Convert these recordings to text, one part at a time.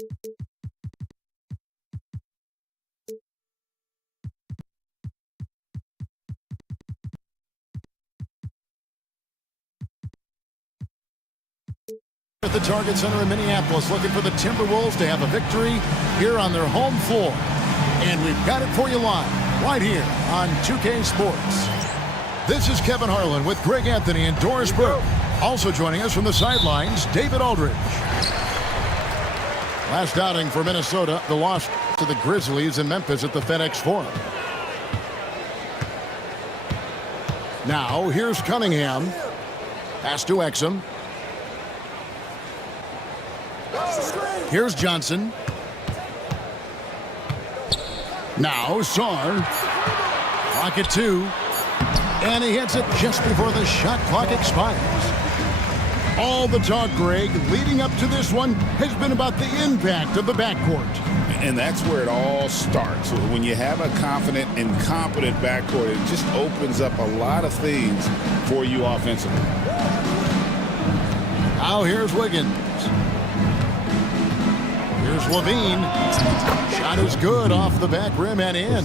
At the Target Center in Minneapolis, looking for the Timberwolves to have a victory here on their home floor. And we've got it for you live, right here on 2K Sports. This is Kevin Harlan with Greg Anthony and Doris Burke. Also joining us from the sidelines, David Aldridge. Last outing for Minnesota, the loss to the Grizzlies in Memphis at the FedEx Forum. Now, here's Cunningham. Pass to Exum. Here's Johnson. Now Sarr. Clock at 2. And he hits it just before the shot clock expires. All the talk, Greg, leading up to this one has been about the impact of the backcourt. And that's where it all starts. When you have a confident and competent backcourt, it just opens up a lot of things for you offensively. Now here's Wiggins. Here's Levine. Shot is good off the back rim and in.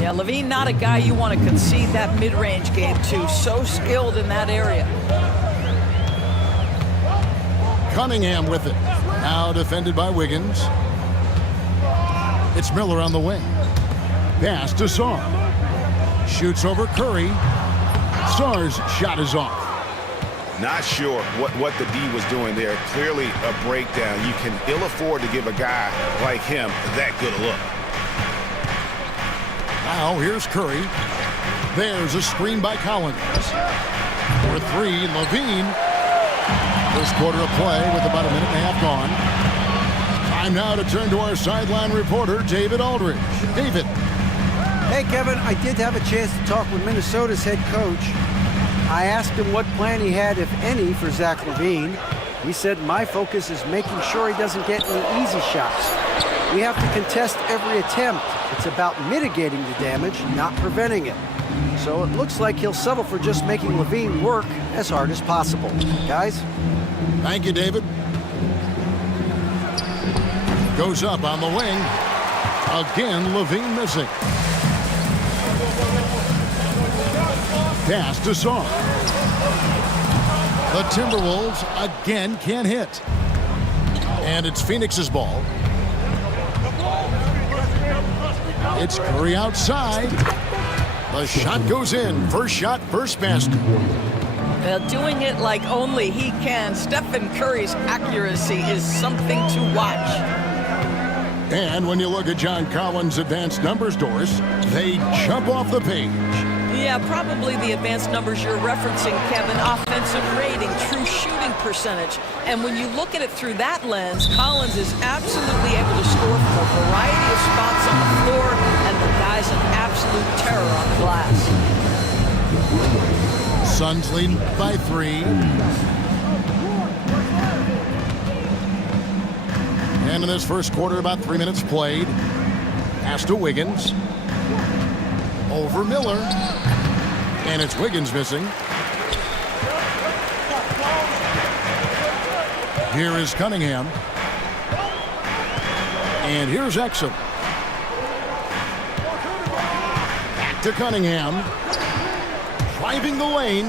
Yeah, Levine not a guy you want to concede that mid-range game to. So skilled in that area. Cunningham with it. Now defended by Wiggins. It's Miller on the wing. Pass to Sarr. Shoots over Curry. Sarr's shot is off. Not sure what the D was doing there. Clearly a breakdown. You can ill afford to give a guy like him that good a look. Now here's Curry. There's a screen by Collins. For 3, Levine. First quarter of play with about a minute and a half gone. Time now to turn to our sideline reporter, David Aldridge. David. Hey, Kevin, I did have a chance to talk with Minnesota's head coach. I asked him what plan he had, if any, for Zach LaVine. He said, my focus is making sure he doesn't get any easy shots. We have to contest every attempt. It's about mitigating the damage, not preventing it. So it looks like he'll settle for just making LaVine work as hard as possible. Guys? Thank you, David. Goes up on the wing. Again, LaVine missing. Pass to Sarr. The Timberwolves again can't hit. And it's Phoenix's ball. It's Curry outside. The shot goes in. First shot, first basket. Doing it like only he can. Stephen Curry's accuracy is something to watch. And when you look at John Collins' advanced numbers, Doris, they jump off the page. Yeah, probably the advanced numbers you're referencing, Kevin. Offensive rating, true shooting percentage. And when you look at it through that lens, Collins is absolutely able to score from a variety of spots on the floor, and the guy's an absolute terror on the glass. Suns leading by 3. And in this first quarter, about 3 minutes played. Pass to Wiggins. Over Miller. And it's Wiggins missing. Here is Cunningham. And here's Exum. Back to Cunningham. Driving the lane.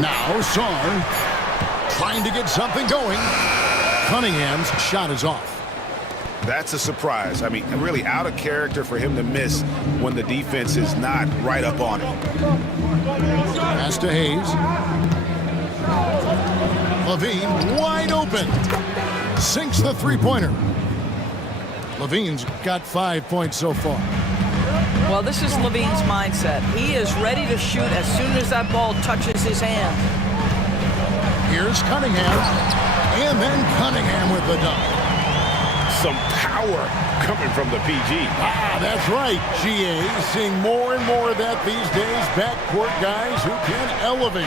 Now Sarr trying to get something going. Cunningham's shot is off. That's a surprise. I mean, really out of character for him to miss when the defense is not right up on it. Pass to Hayes. LaVine wide open. Sinks the three-pointer. LaVine's got 5 points so far. Well, this is LaVine's mindset. He is ready to shoot as soon as that ball touches his hand. Here's Cunningham. And then Cunningham with the dunk. Some power coming from the PG. Ah, that's right, GA. Seeing more and more of that these days. Backcourt guys who can elevate.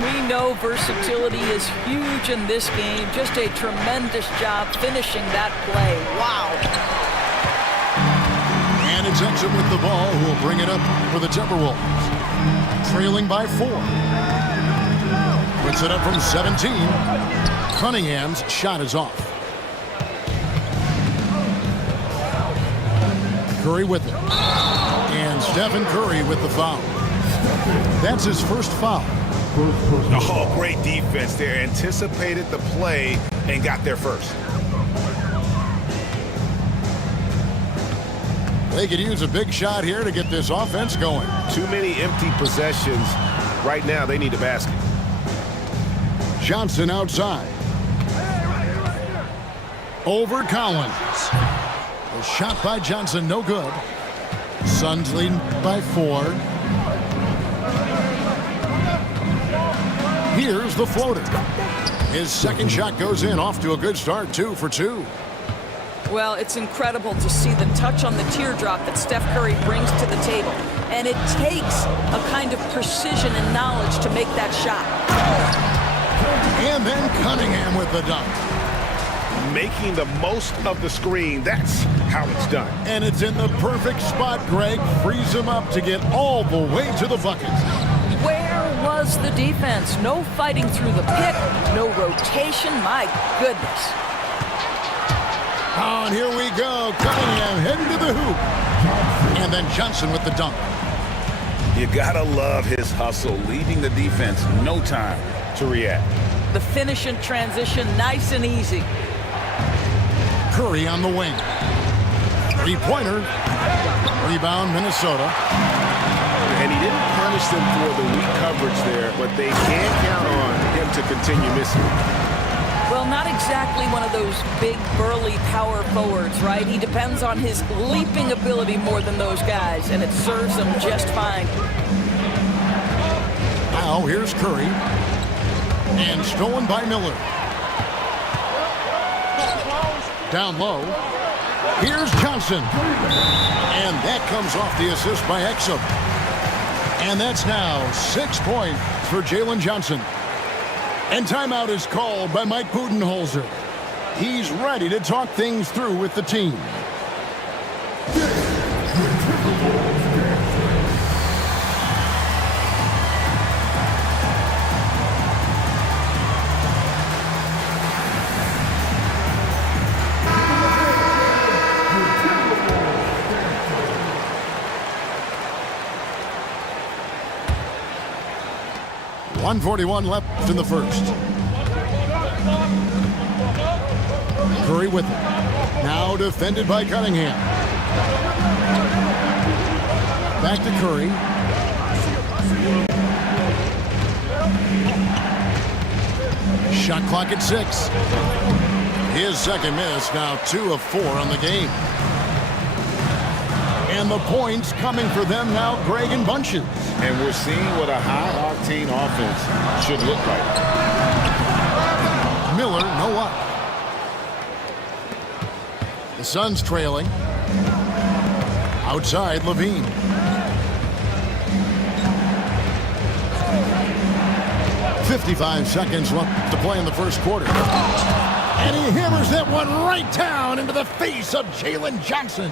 We know versatility is huge in this game. Just a tremendous job finishing that play. Wow. And it's Exum with the ball, who will bring it up for the Timberwolves. Trailing by 4. Puts it up from 17. Cunningham's shot is off. Curry with it. And Stephen Curry with the foul. That's his first foul. Oh, great defense there. Anticipated the play and got there first. They could use a big shot here to get this offense going. Too many empty possessions. Right now, they need a basket. Johnson outside. Over Collins. A shot by Johnson, no good. Suns leading by 4. Here's the floater. His second shot goes in, off to a good start, 2 for 2. Well, it's incredible to see the touch on the teardrop that Steph Curry brings to the table. And it takes a kind of precision and knowledge to make that shot. And then Cunningham with the dunk. Making the most of the screen. That's how it's done. And it's in the perfect spot, Greg. Frees him up to get all the way to the bucket. Where was the defense? No fighting through the pick, no rotation. My goodness. Oh, and here we go. Cunningham heading to the hoop. And then Johnson with the dunk. You gotta love his hustle, leaving the defense no time to react. The finish in transition, nice and easy. Curry on the wing. Three-pointer. Rebound, Minnesota. And he didn't punish them for the weak coverage there, but they can't count on him to continue missing. Well, not exactly one of those big, burly power forwards, right? He depends on his leaping ability more than those guys, and it serves him just fine. Now, here's Curry. And stolen by Miller. Down low. Here's Johnson. And that comes off the assist by Exum. And that's now 6 points for Jalen Johnson. And timeout is called by Mike Budenholzer. He's ready to talk things through with the team. .141 left in the first. Curry with it. Now defended by Cunningham. Back to Curry. Shot clock at 6. His second miss, now 2 of 4 on the game. And the points coming for them now, Greg, in bunches. And we're seeing what a high-octane offense should look like. Miller, no up. The Suns trailing. Outside, Levine. .55 seconds left to play in the first quarter. And he hammers that one right down into the face of Jalen Johnson.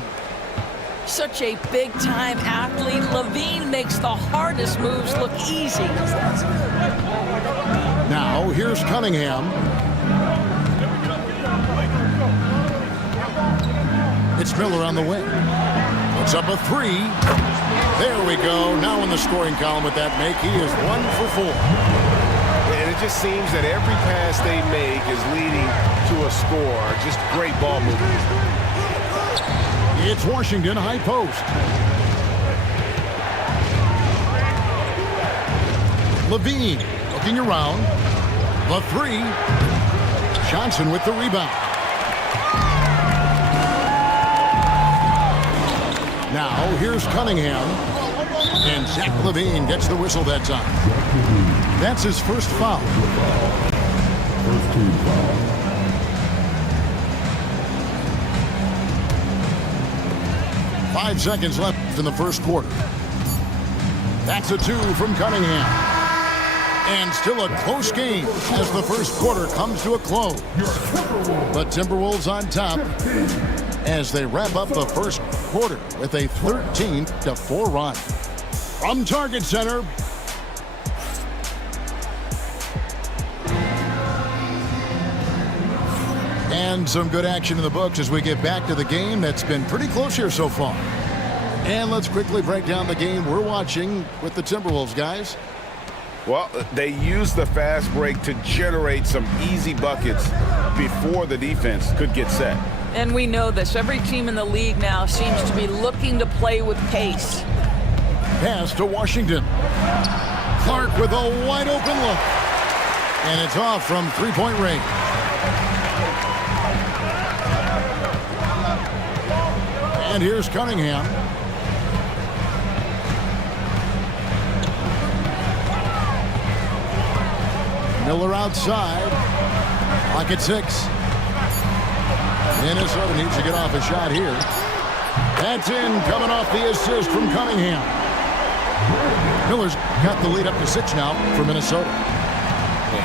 Such a big-time athlete. Levine makes the hardest moves look easy. Now, here's Cunningham. It's Miller on the wing. Puts up a 3. There we go. Now in the scoring column with that make, he is 1 for 4. And it just seems that every pass they make is leading to a score. Just great ball movement. It's Washington high post. Levine looking around. The 3. Johnson with the rebound. Now here's Cunningham. And Zach Levine gets the whistle that time. That's his first foul. First team foul. 5 seconds left in the first quarter. That's a 2 from Cunningham. And still a close game as the first quarter comes to a close. The Timberwolves on top as they wrap up the first quarter with a 13-4 run. From Target Center, And some good action in the books as we get back to the game that's been pretty close here so far. And let's quickly break down the game we're watching with the Timberwolves, guys. Well, they used the fast break to generate some easy buckets before the defense could get set. And we know this. Every team in the league now seems to be looking to play with pace. Pass to Washington. Clark with a wide open look. And it's off from three-point range. And here's Cunningham. Miller outside. Clock at 6. Minnesota needs to get off a shot here. That's in, coming off the assist from Cunningham. Miller's got the lead up to 6 now for Minnesota.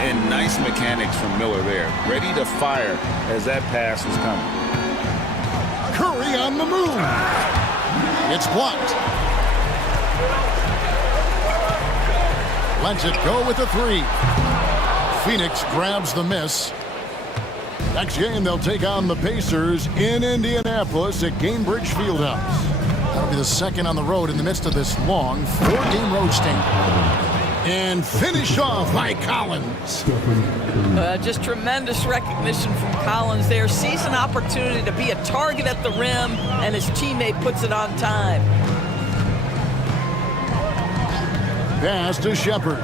And nice mechanics from Miller there. Ready to fire as that pass was coming. Curry on the move. It's blocked. Lets it go with a 3. Phoenix grabs the miss. Next game, they'll take on the Pacers in Indianapolis at Gainbridge Fieldhouse. That'll be the second on the road in the midst of this long 4-game road stint. And finished off by Collins. Just tremendous recognition from Collins there. Sees an opportunity to be a target at the rim, and his teammate puts it on time. Pass to Shepard.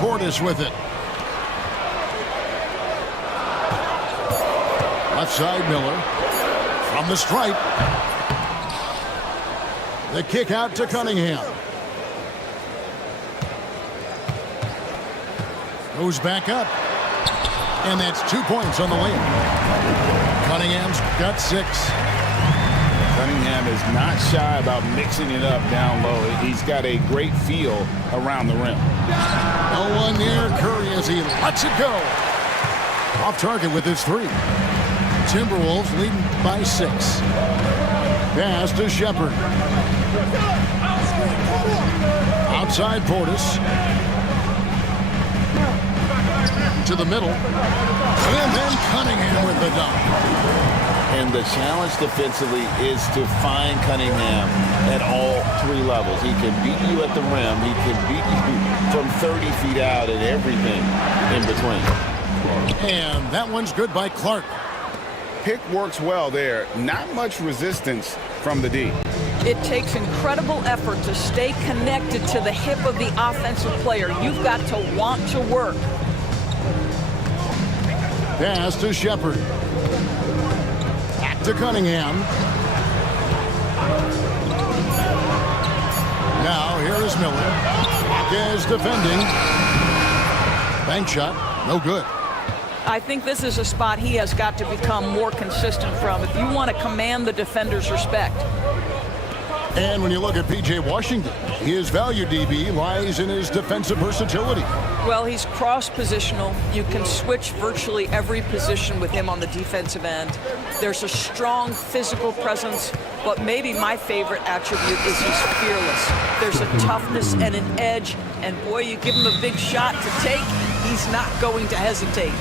Portis with it. Left side, Miller. From the stripe. The kick out to Cunningham. Goes back up. And that's 2 points on the layup. Cunningham's got 6. Cunningham is not shy about mixing it up down low. He's got a great feel around the rim. No one near Curry as he lets it go. Off target with his 3. Timberwolves leading by 6. Pass to Shepard. Outside Portis. To the middle. And then Cunningham with the dunk. And the challenge defensively is to find Cunningham at all 3 levels. He can beat you at the rim. He can beat you from 30 feet out and everything in between. And that one's good by Clark. Pick works well there. Not much resistance from the D. It takes incredible effort to stay connected to the hip of the offensive player. You've got to want to work. Pass to Shepard. Back to Cunningham. Now here is Miller. Is defending. Bank shot. No good. I think this is a spot he has got to become more consistent from if you want to command the defender's respect. And when you look at P.J. Washington, his value, DB, lies in his defensive versatility. Well, he's cross-positional. You can switch virtually every position with him on the defensive end. There's a strong physical presence, but maybe my favorite attribute is he's fearless. There's a toughness and an edge, and boy, you give him a big shot to take, he's not going to hesitate.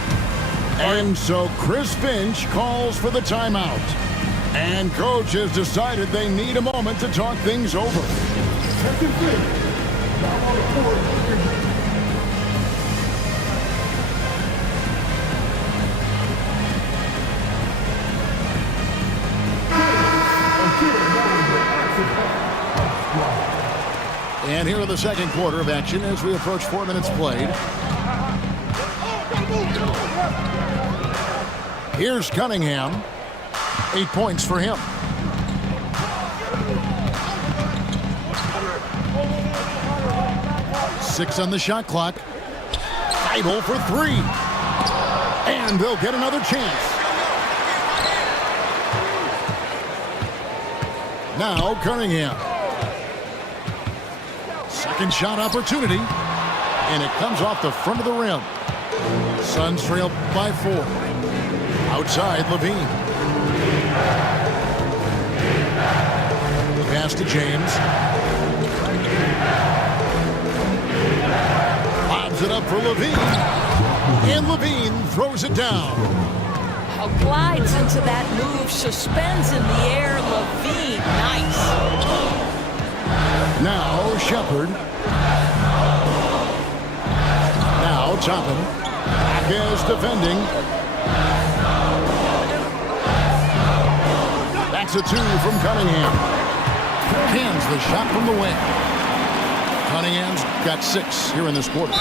And so Chris Finch calls for the timeout. And coach has decided they need a moment to talk things over. And here in the second quarter of action as we approach 4 minutes played. Here's Cunningham. 8 points for him. Six on the shot clock. Idle for 3. And they'll get another chance. Now Cunningham. Second shot opportunity. And it comes off the front of the rim. Suns trail by 4. Outside Levine. Pass to James. Lobs it up for Levine. And Levine throws it down. Now glides into that move, suspends in the air. Levine, nice. Now Shepard. Now Toppin. Back is defending. That's a 2 from Cunningham. Hands the shot from the wing. Cunningham's got 6 here in this quarter.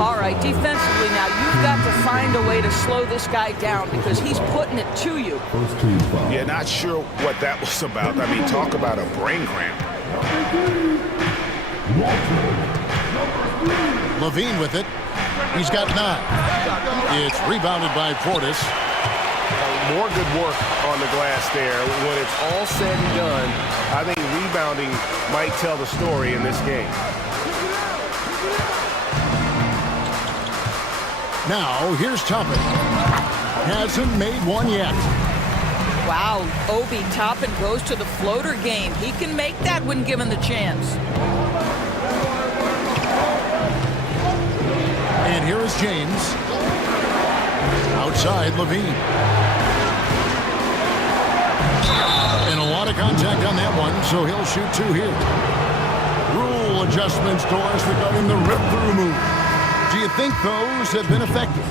All right, defensively now, you've got to find a way to slow this guy down because he's putting it to you. Yeah, not sure what that was about. I mean, talk about a brain cramp. Levine with it. He's got 9. It's rebounded by Portis. More good work on the glass there. When it's all said and done, I think rebounding might tell the story in this game. Now, here's Toppin. Hasn't made one yet. Wow, Obi Toppin goes to the floater game. He can make that when given the chance. And here is James. Outside, Levine. And a lot of contact on that one, so he'll shoot 2 here. Rule adjustments, Doris, regarding the rip-through move. Do you think those have been effective?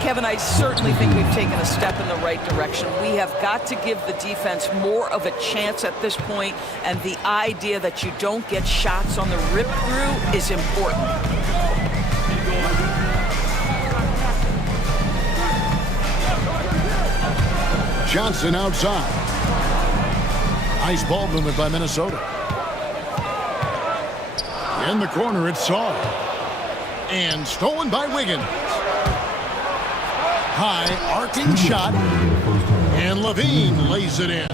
Kevin, I certainly think we've taken a step in the right direction. We have got to give the defense more of a chance at this point, and the idea that you don't get shots on the rip-through is important. Johnson outside. Nice ball movement by Minnesota. In the corner, it's Saul. And stolen by Wiggins. High arcing shot. And Levine lays it in.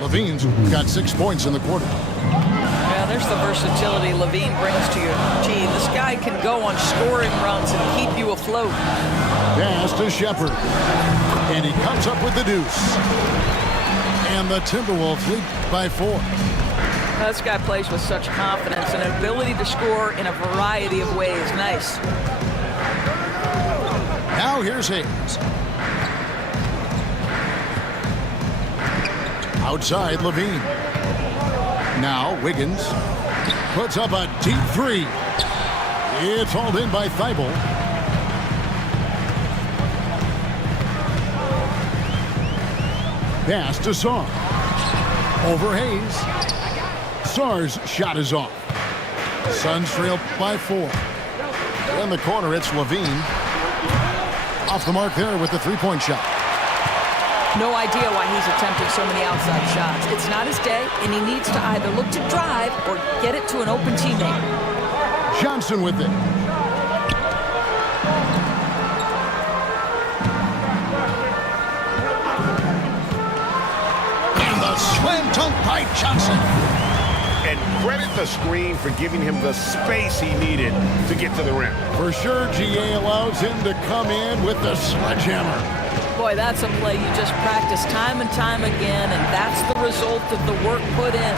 Levine's got 6 points in the quarter. Yeah, there's the versatility Levine brings to your team. This guy can go on scoring runs and keep you afloat. Pass to Shepard. And he comes up with the deuce. And the Timberwolves lead by 4. This guy plays with such confidence and an ability to score in a variety of ways. Nice. Now here's Hayes. Outside, Levine. Now Wiggins puts up a deep 3. It's hauled in by Thibault. Pass to Saar. Over Hayes. Saar's shot is off. Suns trail by 4. In the corner, it's Levine. Off the mark there with the 3-point shot. No idea why he's attempting so many outside shots. It's not his day, and he needs to either look to drive or get it to an open teammate. Johnson with it. And the slam dunk by Johnson. And credit the screen for giving him the space he needed to get to the rim. For sure, GA allows him to come in with the sledgehammer. Boy, that's a play you just practice time and time again, and that's the result of the work put in.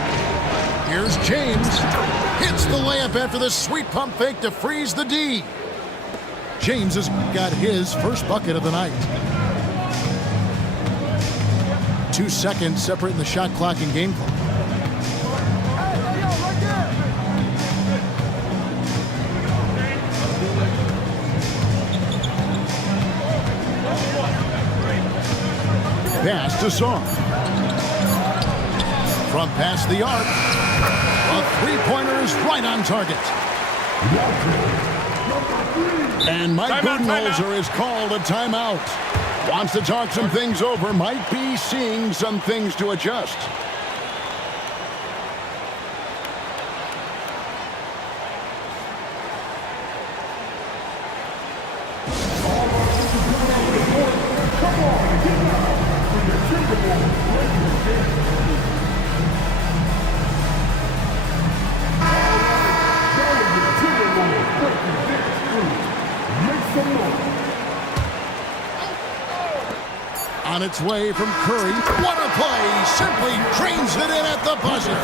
Here's James. Hits the layup after the sweet pump fake to freeze the D. James has got his first bucket of the night. 2 seconds separating the shot clock and game clock. Pass to Saar. From past the arc. A 3-pointer is right on target. And Mike Budenholzer is called a timeout. Wants to talk some things over. Might be seeing some things to adjust. On its way from Curry. What a play! Simply drains it in at the buzzer.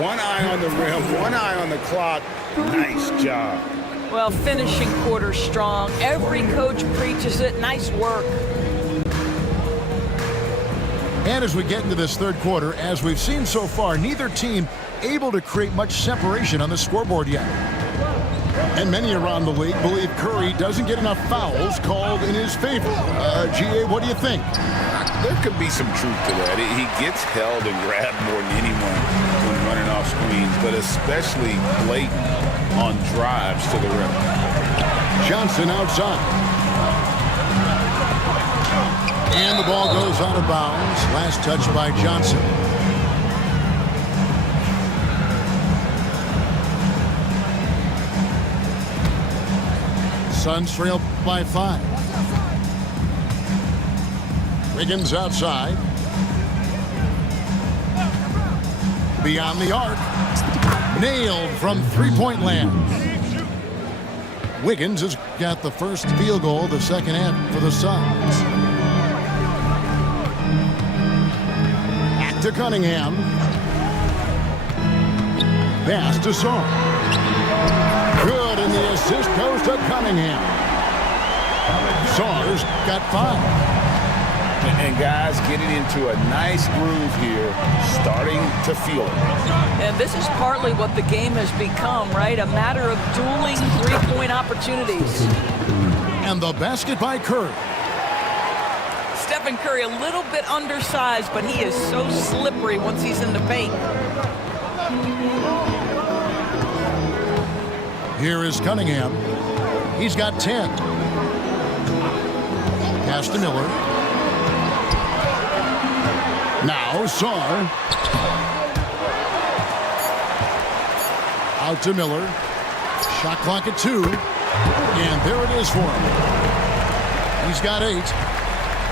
One eye on the rim, one eye on the clock. Nice job. Well, finishing quarter strong. Every coach preaches it. Nice work. And as we get into this third quarter, as we've seen so far, neither team able to create much separation on the scoreboard yet. And many around the league believe Curry doesn't get enough fouls called in his favor. GA, what do you think? There could be some truth to that. He gets held and grabbed more than anyone when running off screens, but especially blatant on drives to the rim. Johnson outside. And the ball goes out of bounds. Last touch by Johnson. Suns trail by 5. Wiggins outside. Beyond the arc. Nailed from three-point land. Wiggins has got the first field goal of the second half for the Suns. Back to Cunningham. Pass to Song. Good, and the assist goes to Cunningham. Song's got 5. And guys getting into a nice groove here, starting to feel it. And this is partly what the game has become, right? A matter of dueling three-point opportunities. And the basket by Curry. Stephen Curry, a little bit undersized, but he is so slippery once he's in the paint. Here is Cunningham. He's got 10. Pass to Miller. Now Sarr. Out to Miller. Shot clock at 2. And there it is for him. He's got 8.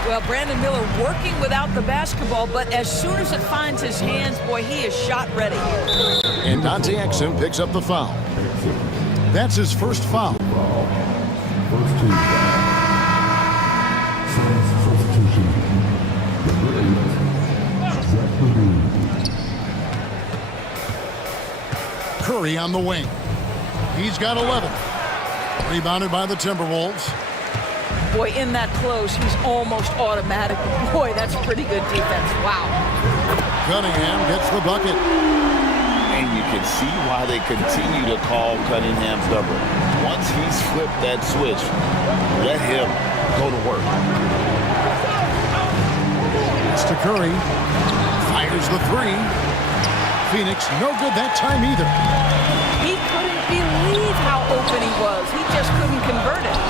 Well, Brandon Miller working without the basketball, but as soon as it finds his hands, boy, he is shot ready. And Dante Exum picks up the foul. That's his first foul. First team foul. Suns substitution. Number 8, Zach LaVine. Curry on the wing. He's got 11. Rebounded by the Timberwolves. Boy, in that close, he's almost automatic. Boy, that's pretty good defense. Wow. Cunningham gets the bucket. And you can see why they continue to call Cunningham's number. Once he's flipped that switch, let him go to work. It's to Curry. Fires the 3. Phoenix, no good that time either. He couldn't believe how open he was. He just couldn't convert it.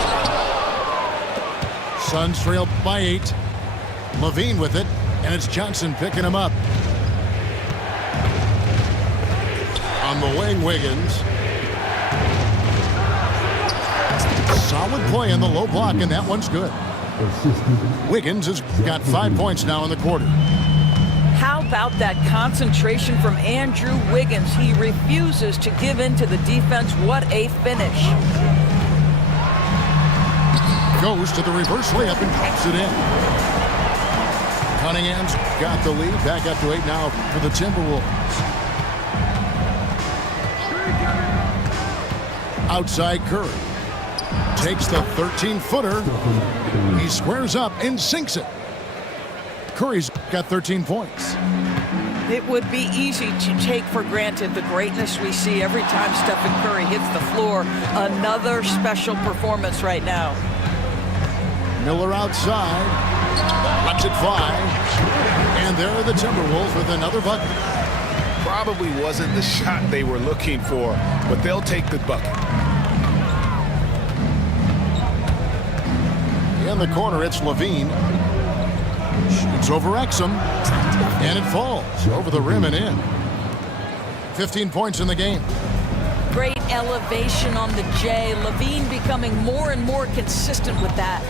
Suns trail by 8. LaVine with it, and it's Johnson picking him up. On the wing, Wiggins. Solid play in the low block, and that one's good. Wiggins has got 5 points now in the quarter. How about that concentration from Andrew Wiggins? He refuses to give in to the defense. What a finish. Goes to the reverse layup and drops it in. Cunningham's got the lead. Back up to 8 now for the Timberwolves. Outside Curry. Takes the 13-footer. He squares up and sinks it. Curry's got 13 points. It would be easy to take for granted the greatness we see every time Stephen Curry hits the floor. Another special performance right now. Miller outside. Lets it fly. And there are the Timberwolves with another bucket. Probably wasn't the shot they were looking for, but they'll take the bucket. In the corner, it's LaVine. Shoots over Exum. And it falls over the rim and in. 15 points in the game. Great elevation on the J. LaVine becoming more and more consistent with that.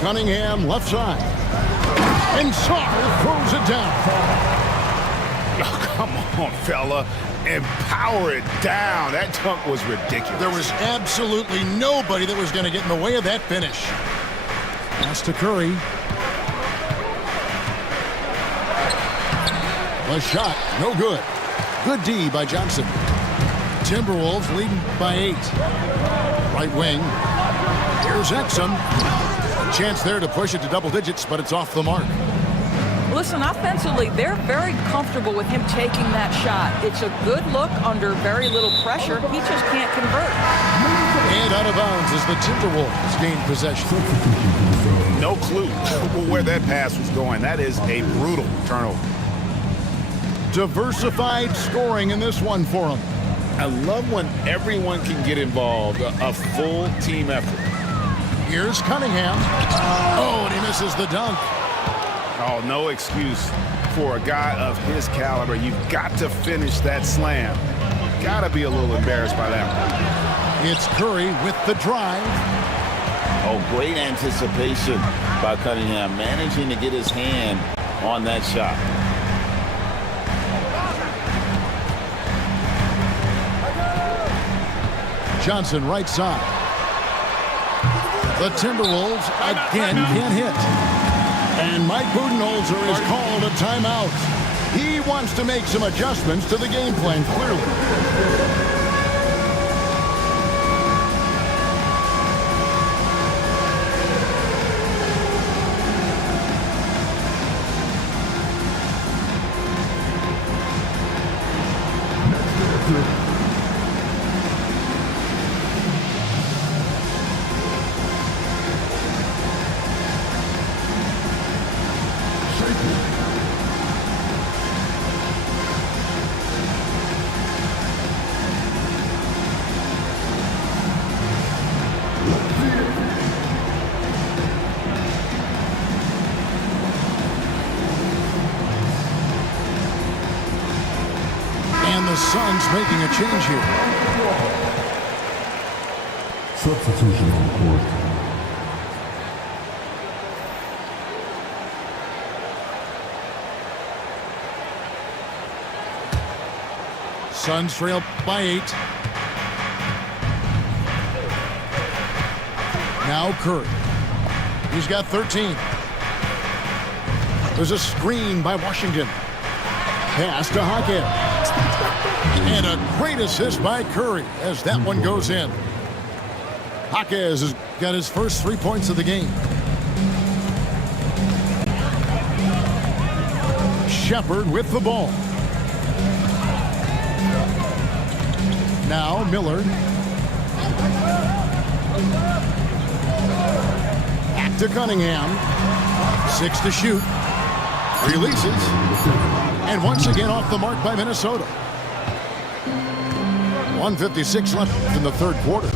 Cunningham left side. And Sarr throws it down. Oh, come on, fella. And power it down. That dunk was ridiculous. There was absolutely nobody that was going to get in the way of that finish. Pass to Curry. The shot, no good. Good D by Johnson. Timberwolves leading by 8. Right wing. Here's Exum. A chance there to push it to double digits, but it's off the mark. Listen, offensively, they're very comfortable with him taking that shot. It's a good look under very little pressure. He just can't convert. And out of bounds as the Timberwolves gain possession. No clue where that pass was going. That is a brutal turnover. Diversified scoring in this one for him. I love when everyone can get involved, a full team effort. Here's Cunningham. Oh, and he misses the dunk. Oh, no excuse for a guy of his caliber. You've got to finish that slam. Got to be a little embarrassed by that one. It's Curry with the drive. Oh, great anticipation by Cunningham, managing to get his hand on that shot. Johnson right side. The Timberwolves again can't hit. And Mike Budenholzer is called a timeout. He wants to make some adjustments to the game plan, clearly. And the Suns making a change here. Substitution on the court. Suns trail by 8. Now Curry. He's got 13. There's a screen by Washington. Pass to Hawkins. And a great assist by Curry as that one goes in. Hawkins has got his first 3 points of the game. Shepard with the ball. Now Miller. Back to Cunningham. 6 to shoot. Releases. And once again off the mark by Minnesota. 1:56 left in the third quarter.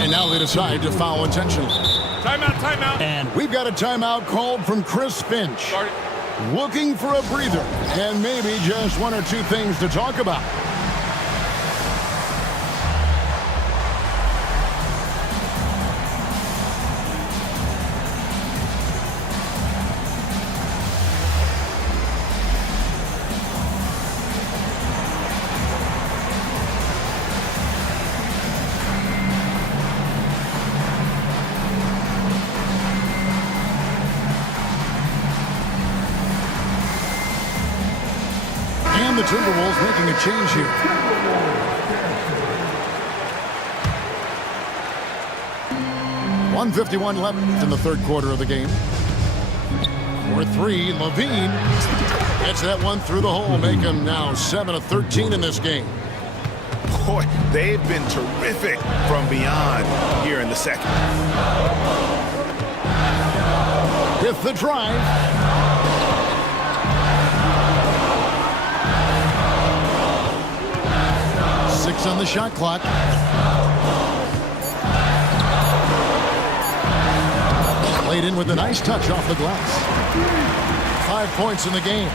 And now they decide to foul intentionally. Timeout, timeout. And we've got a timeout called from Chris Finch. Looking for a breather and maybe just one or two things to talk about. The Timberwolves making a change here. .151 left in the third quarter of the game. For 3, Levine gets that one through the hole, make him now 7 of 13 in this game. Boy, they've been terrific from beyond here in the second. With the drive. On the shot clock. Played in with a nice touch off the glass. 5 points in the game.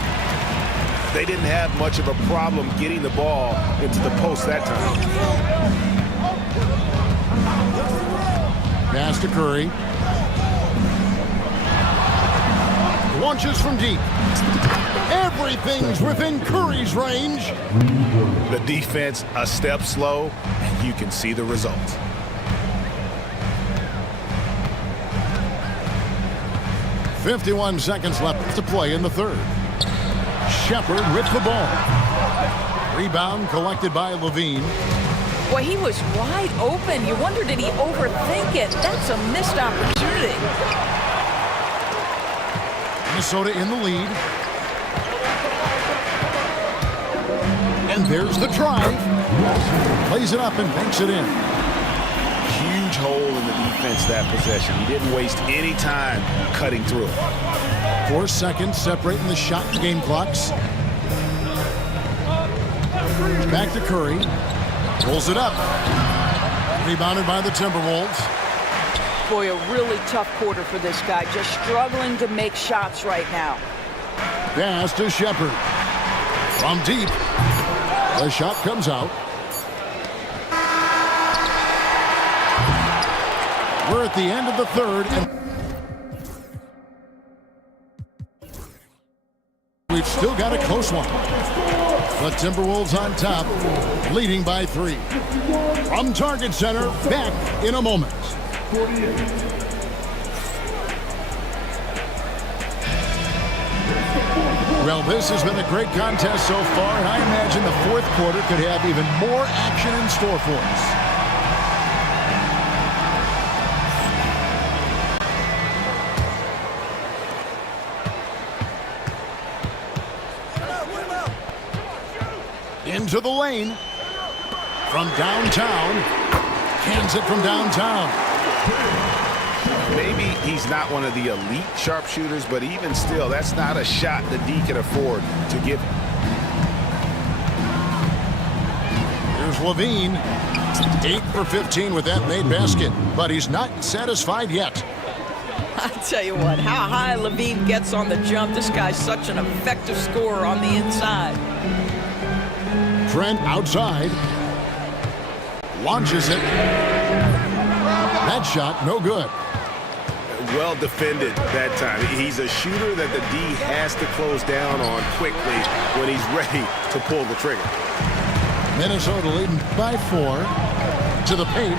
They didn't have much of a problem getting the ball into the post that time. Pass to Curry. Launches from deep. Everything's within Curry's range. The defense a step slow, and you can see the result. .51 seconds left to play in the third. Shepard with the ball. Rebound collected by Levine. Boy, he was wide open. You wonder, did he overthink it? That's a missed opportunity. Minnesota in the lead. And there's the drive. Plays it up and banks it in. Huge hole in the defense that possession. He didn't waste any time cutting through it. 4 seconds separating the shot and game clocks. Back to Curry. Pulls it up. Rebounded by the Timberwolves. Boy, a really tough quarter for this guy. Just struggling to make shots right now. Pass to Shepard. From deep. The shot comes out. We're at the end of the third, and we've still got a close one. The Timberwolves on top, leading by 3. From Target Center, back in a moment. Well, this has been a great contest so far, and I imagine the fourth quarter could have even more action in store for us. Into the lane. From downtown. Cans it from downtown. Maybe he's not one of the elite sharpshooters, but even still, that's not a shot that D can afford to give him. Here's Levine. 8 for 15 with that made basket, but he's not satisfied yet. I tell you what, how high Levine gets on the jump. This guy's such an effective scorer on the inside. Trent outside. Launches it. That shot, no good. Well defended that time. He's a shooter that the D has to close down on quickly when he's ready to pull the trigger. Minnesota leading by 4. To the paint.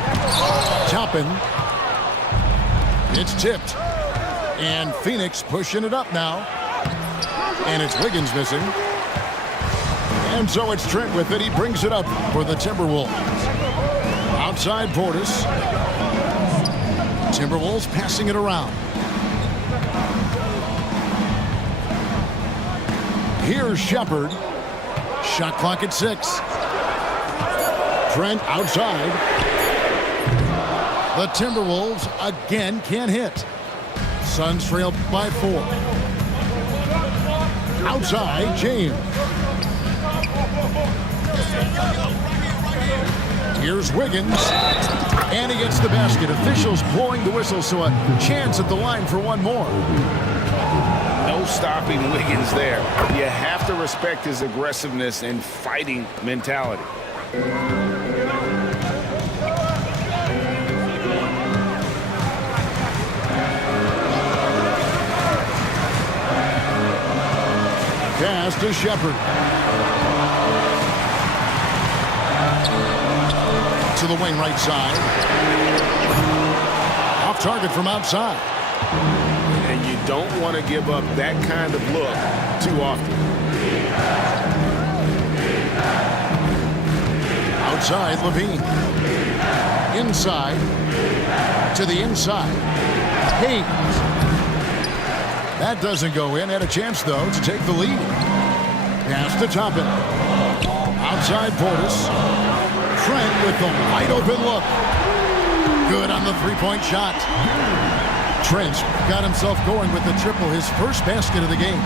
Toppin. It's tipped. And Phoenix pushing it up now. And it's Wiggins missing. And so it's Trent with it. He brings it up for the Timberwolves. Outside Portis. Timberwolves passing it around. Here's Shepard. Shot clock at 6. Trent outside. The Timberwolves again can't hit. Suns trail by 4. Outside, James. Here's Wiggins. And he gets the basket. Officials blowing the whistle, so a chance at the line for one more. No stopping Wiggins there. You have to respect his aggressiveness and fighting mentality. Pass to Shepard. To the wing right side. Off target from outside. And you don't want to give up that kind of look too often. Outside, Levine. Inside. To the inside. Hayes. That doesn't go in. Had a chance, though, to take the lead. Pass to Toppin. Outside Portis. Trent with the wide open look. Good on the three-point shot. Trent got himself going with the triple, his first basket of the game.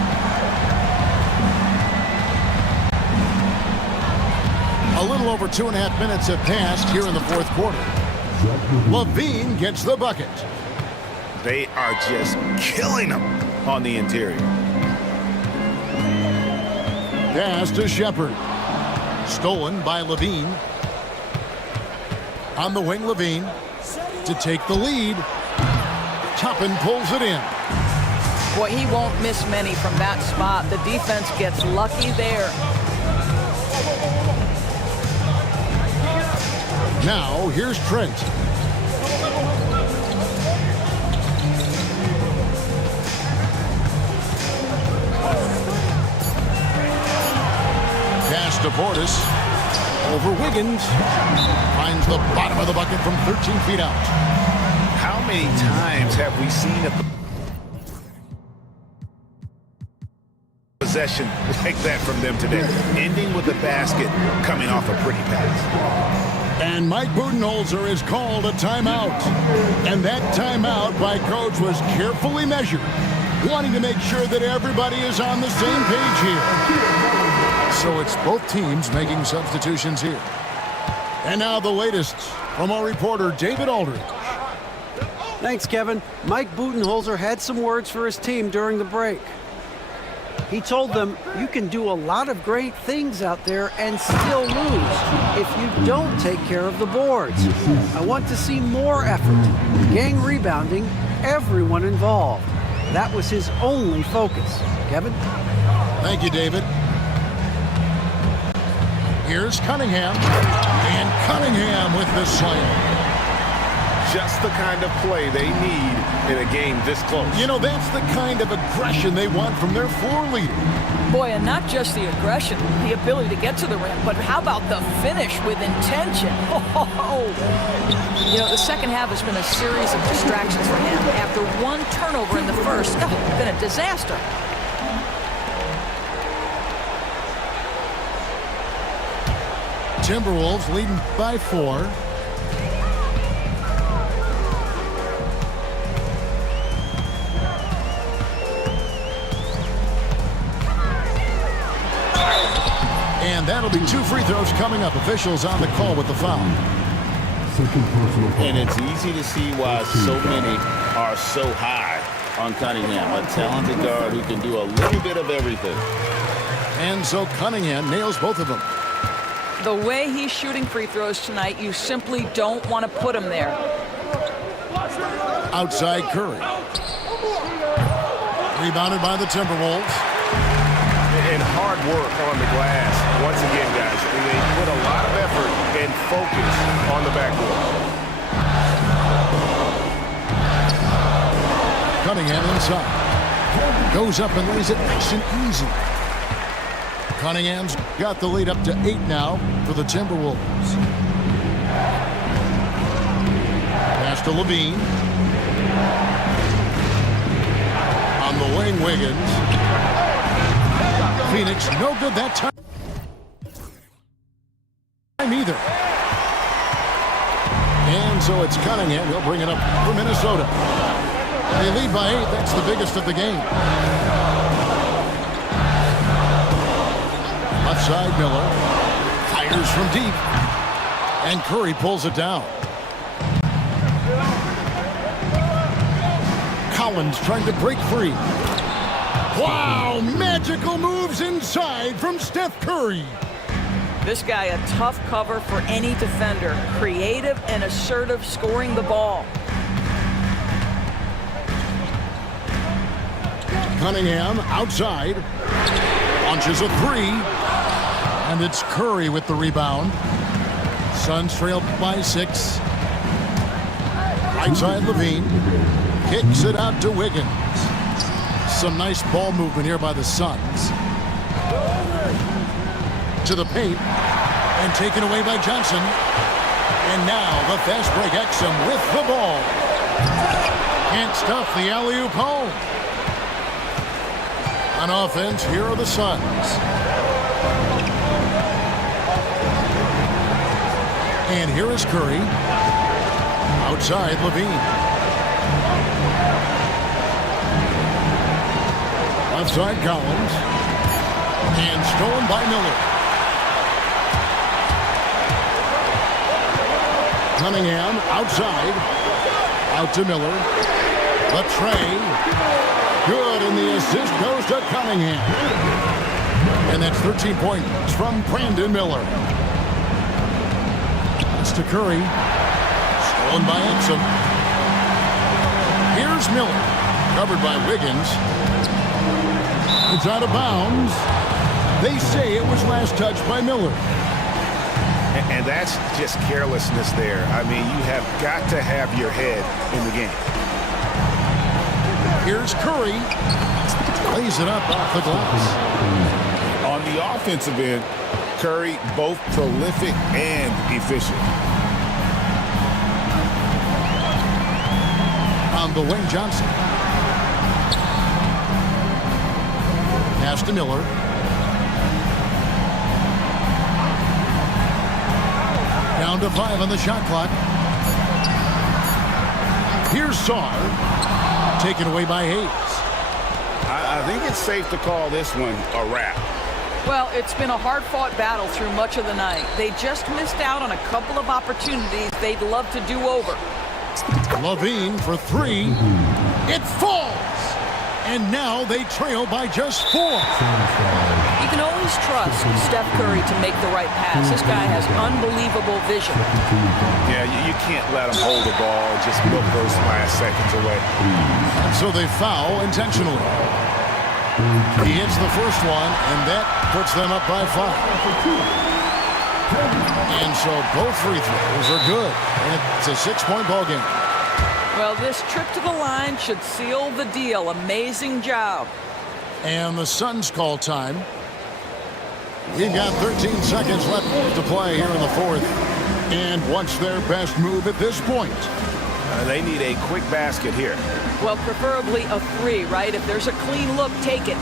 A little over 2.5 minutes have passed here in the fourth quarter. Levine gets the bucket. They are just killing them on the interior. Pass to Shepard. Stolen by Levine. On the wing, Levine to take the lead. Toppin pulls it in. Boy, he won't miss many from that spot. The defense gets lucky there. Now, here's Trent. Pass to Portis. Over Wiggins. Finds the bottom of the bucket from 13 feet out. How many times have we seen a possession like that from them today? Ending with a basket, coming off a pretty pass. And Mike Budenholzer is called a timeout. And that timeout by Coach was carefully measured, wanting to make sure that everybody is on the same page here. So it's both teams making substitutions here. And now the latest from our reporter, David Aldridge. Thanks, Kevin. Mike Budenholzer had some words for his team during the break. He told them, you can do a lot of great things out there and still lose if you don't take care of the boards. I want to see more effort, gang rebounding, everyone involved. That was his only focus. Kevin? Thank you, David. Here's Cunningham. And Cunningham with the slam. Just the kind of play they need in a game this close. You know, that's the kind of aggression they want from their floor leader. Boy, and not just the aggression, the ability to get to the rim, but how about the finish with intention? You know, the second half has been a series of distractions for him. After one turnover in the first, it's been a disaster. Timberwolves leading by 4. And that'll be 2 free throws coming up. Officials on the call with the foul. And it's easy to see why so many are so high on Cunningham. A talented guard who can do a little bit of everything. And so Cunningham nails both of them. The way he's shooting free throws tonight, you simply don't want to put him there. Outside Curry. Rebounded by the Timberwolves. And hard work on the glass. Once again, guys, they put a lot of effort and focus on the backboard. Cunningham inside. Goes up and lays it nice and easy. Cunningham's got the lead up to 8 now for the Timberwolves. Pass to Levine. On the wing, Wiggins. Phoenix, no good that time either. And so it's Cunningham. He'll bring it up for Minnesota. They lead by 8. That's the biggest of the game. Left side, Miller. Fires from deep. And Curry pulls it down. Collins trying to break free. Wow, magical moves inside from Steph Curry. This guy, a tough cover for any defender. Creative and assertive scoring the ball. Cunningham outside. Launches a 3. And it's Curry with the rebound. Suns trail by 6. Right side, Levine. Kicks it out to Wiggins. Some nice ball movement here by the Suns. To the paint. And taken away by Johnson. And now the fast break Exum with the ball. Can't stuff the alley-oop home. On offense, here are the Suns. And here is Curry. Outside, Levine. Left side, Collins. And stolen by Miller. Cunningham outside. Out to Miller. The tray. Good, and the assist goes to Cunningham. And that's 13 points from Brandon Miller. That's to Curry. Stolen by Exum. Here's Miller. Covered by Wiggins. It's out of bounds. They say it was last touched by Miller. And that's just carelessness there. I mean, you have got to have your head in the game. Here's Curry. Lays it up off the glass. On the offensive end, Curry, both prolific and efficient. On the wing, Johnson. Pass to Miller. Down to 5 on the shot clock. Here's Saar. Taken away by Hayes. I think it's safe to call this one a wrap. Well, it's been a hard-fought battle through much of the night. They just missed out on a couple of opportunities they'd love to do over. Levine for 3. It falls. And now they trail by just 4. You can always trust Steph Curry to make the right pass. This guy has unbelievable vision. Yeah, you can't let him hold the ball and just milk those last seconds away. And so they foul intentionally. He hits the first one, and that puts them up by 5. And so both free throws are good. And it's a 6-point ball game. Well, this trip to the line should seal the deal. Amazing job. And the Suns call time. We've got 13 seconds left to play here in the fourth. And what's their best move at this point? They need a quick basket here. Well, preferably a 3, right? If there's a clean look, take it.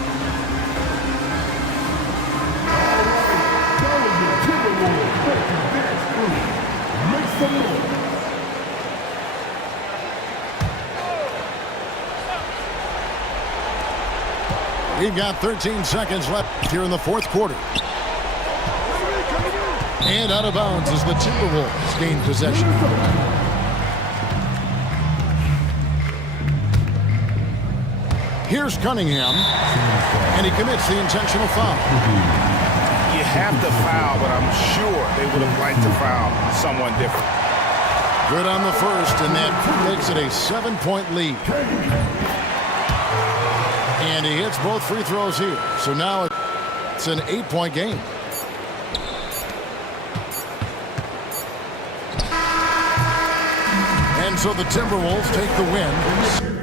We've got 13 seconds left here in the fourth quarter. And out of bounds as the Timberwolves gain possession. Here's Cunningham, and he commits the intentional foul. You have to foul, but I'm sure they would have liked to foul someone different. Good on the first, and that makes it a 7-point lead. And he hits both free throws here. So now it's an 8-point game. And so the Timberwolves take the win.